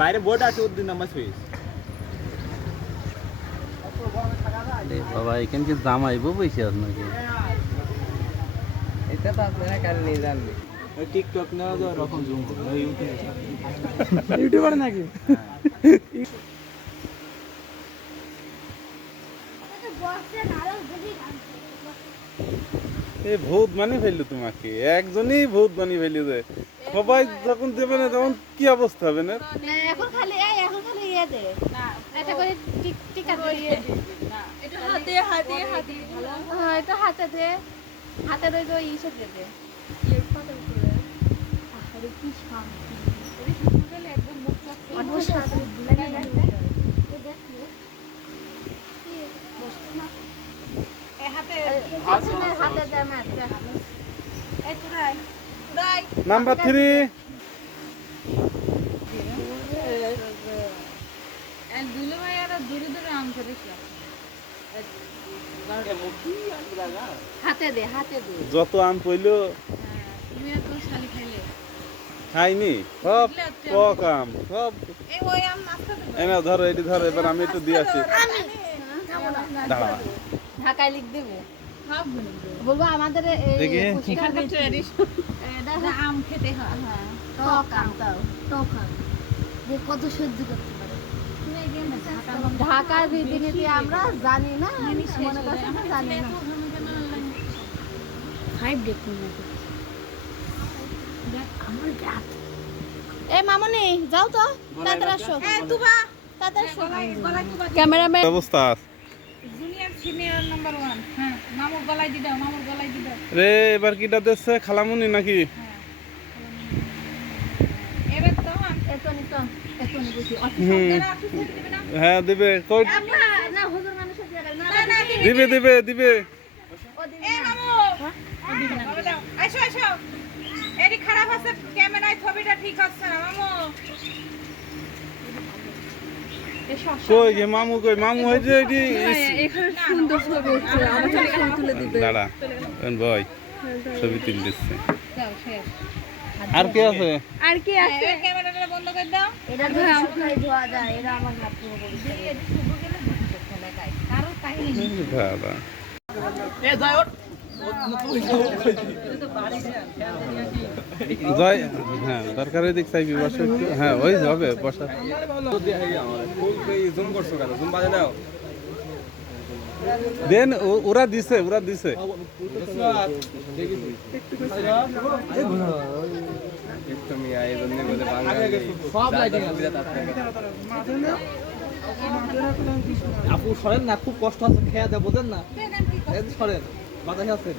বাইরে বোর্ড আছে উর্দু নামাজ হয়ে বাবা এখানে কি জামাইবো বসে আস নাকি? এটা তো আপনারা কারণে জানবে টিকটক না। রকম জুম ইউটিউব ইউটিউবার নাকি? এই ভূত মানে ফেলল তোমাকে। একজনই ভূত বানিয়ে ফেলি যে। সবাই যখন দেবে না তখন কি অবস্থা হবে না? না এখন খালি এই এখন খালি ইয়ে দে। না এটা করে টিক টিকা দিয়ে এটা হাতে হাতে হাতে। হ্যাঁ এটা হাতে দে। হাতে দে তো ইসে দে দে। করে। আরে কি শান্তি। ওই শুকালে একদম মুখ চাপতে অন্য শান্তি লাগে লাগে। হাতে হাতে দে মারতে এই তোরাই। নাম্বার থ্রি আর দুলো ভাই আর দূরে দূরে আম করে হাতে দে হাতে দে যত আম পইলো। খাইলে। খাইনি। সব টক আম সব। এনে ধরো এটি ধরো এবার আমি একটু দিয়ে আসি। ঢাকায় লিখ দেবে। বলব আমাদের আম খেতে হয়। হ্যাঁ টক আম। টক আম। যে কত সহ্য করতে পারে। ঢাকার রীতিনীতি আমরা জানি না মনে করছি জানি না। ফাইভ দেখুন এ মামনি যাও তো। তাড়াতাড়ি আসো। তুবা। তাড়াতাড়ি আসো। ক্যামেরাম্যান অবস্থা নাম্বার ওয়ান হ্যাঁ মামুর গলায় দি দাও মামুর গলায় দি দাও। রে এবার কিটা দিচ্ছে খালামুনি নাকি? এবার তো তো বুঝি। না? হ্যাঁ দিবে। কই? না হুজুর না না না দিবে। দিবে দিবে এই মামু! দাও। আসো আসো এরি খারাপ আছে ক্যামেরায় ছবিটা ঠিক হচ্ছে না মামু। কই গে মামু কই? মামু হয়েছে এটি সুন্দর ছবি উঠছে আমার ছবি তুলে দিবে। দাঁড়া বই ছবি তুলে দিচ্ছে আর কে আছে? আর কি আছে? ক্যামেরাটা বন্ধ করে দাও। এটা ধোয়া ধোয়া যায় এটা আমার হাত পুরো কারও কাহিনী দাঁড়া। হ্যাঁ হ্যাঁ দেন ওরা দিছে ওরা দিছে। আপু সরেন না, খুব কষ্ট আছে, খেয়ে দেয় বোঝেন না? সরেন। বাতাসে আছে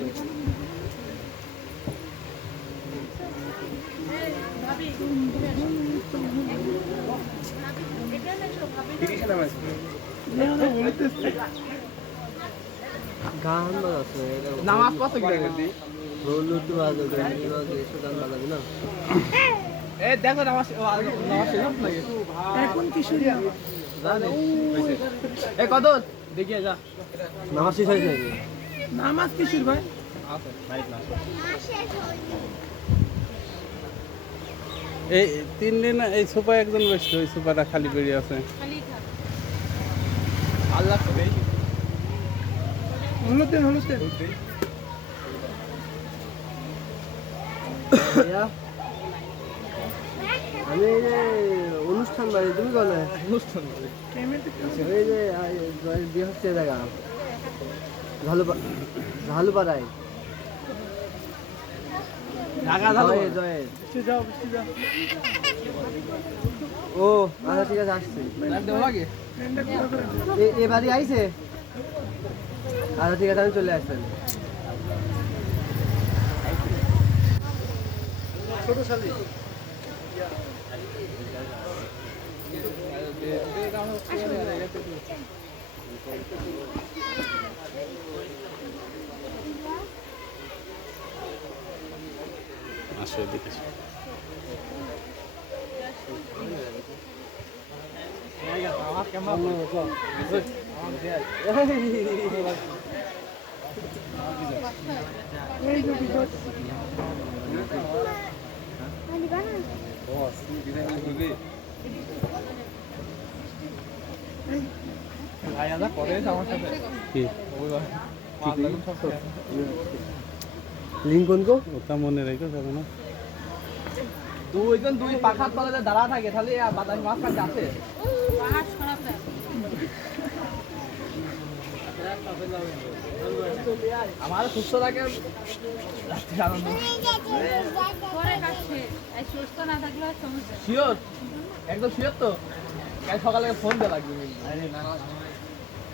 গান নামাজ পড়ছে কি দেখেন হলুদ বাজাবে গান বাজাবে এসব গান বাজাবে না এই দেখো নামাজ ও, আর নামাজ শেষ হলো নাকি এখন কিশোরী জানি এই কত দেখিয়ে যা নামাজ শেষ হয়েছে নাকি নামাজ কিশোর ভাই এই তিন দিন এই সোফা একজন বসছে ওই সোফাটা খালি বেরিয়ে আছে আল্লাহ হলুদ দেন হলুদ আমি এই যে অনুষ্ঠান বাড়ি তুমি বলে অনুষ্ঠান ওই যে আই, বিয়ে হচ্ছে জায়গা ঝালু ঝালুপাড়ায় ও আচ্ছা ঠিক আছে আসছি। এ- বাড়ি আইছে? আচ্ছা ঠিক আছে আমি চলে আসছেন আসো দেখে আসো এদিকে ভাই দাদা পরে আমার সাথে। কি? লিঙ্কন কো ওটা মনে রেখো যাবে না। দুইজন দুই পাখার তলে যে দাঁড়া থাকে তাহলে আর বাতাস মাছ কাছে আছে। পাহাড় সরাব না। আমার সুস্থ থাকে আনন্দ। সুস্থ না থাকলে সমস্যা শিওর একদম শিওর তো? কাল সকালে ফোন দিয়ে লাগবে।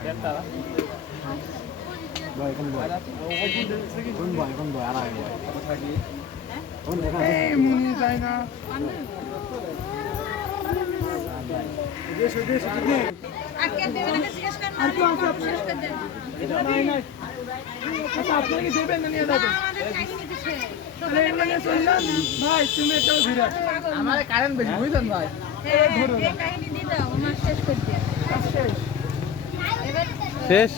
হয়নি সব খাওয়াটা কেমন হয়ে গেল খালেন না চল আপনি এখন খাই না আমার সাথে হাসা করছি ভালোবাসা শেষ আর কে কে দিবে? আছে, আছে। আছে, এই যে। আর কে দেবে নাকি জিজ্ঞেস করেন না, জিজ্ঞেস করে দেন। আচ্ছা আপনাকে দেবেন না নিয়ে যাবেন না, আমাদের কাহিনী দিছে। আমার কারেন্ট বেশি বুঝলেন ভাই হ্যাঁ, এই কাহিনী দিয়ে দাও, আমার শেষ করে দিয়ে। শেষ?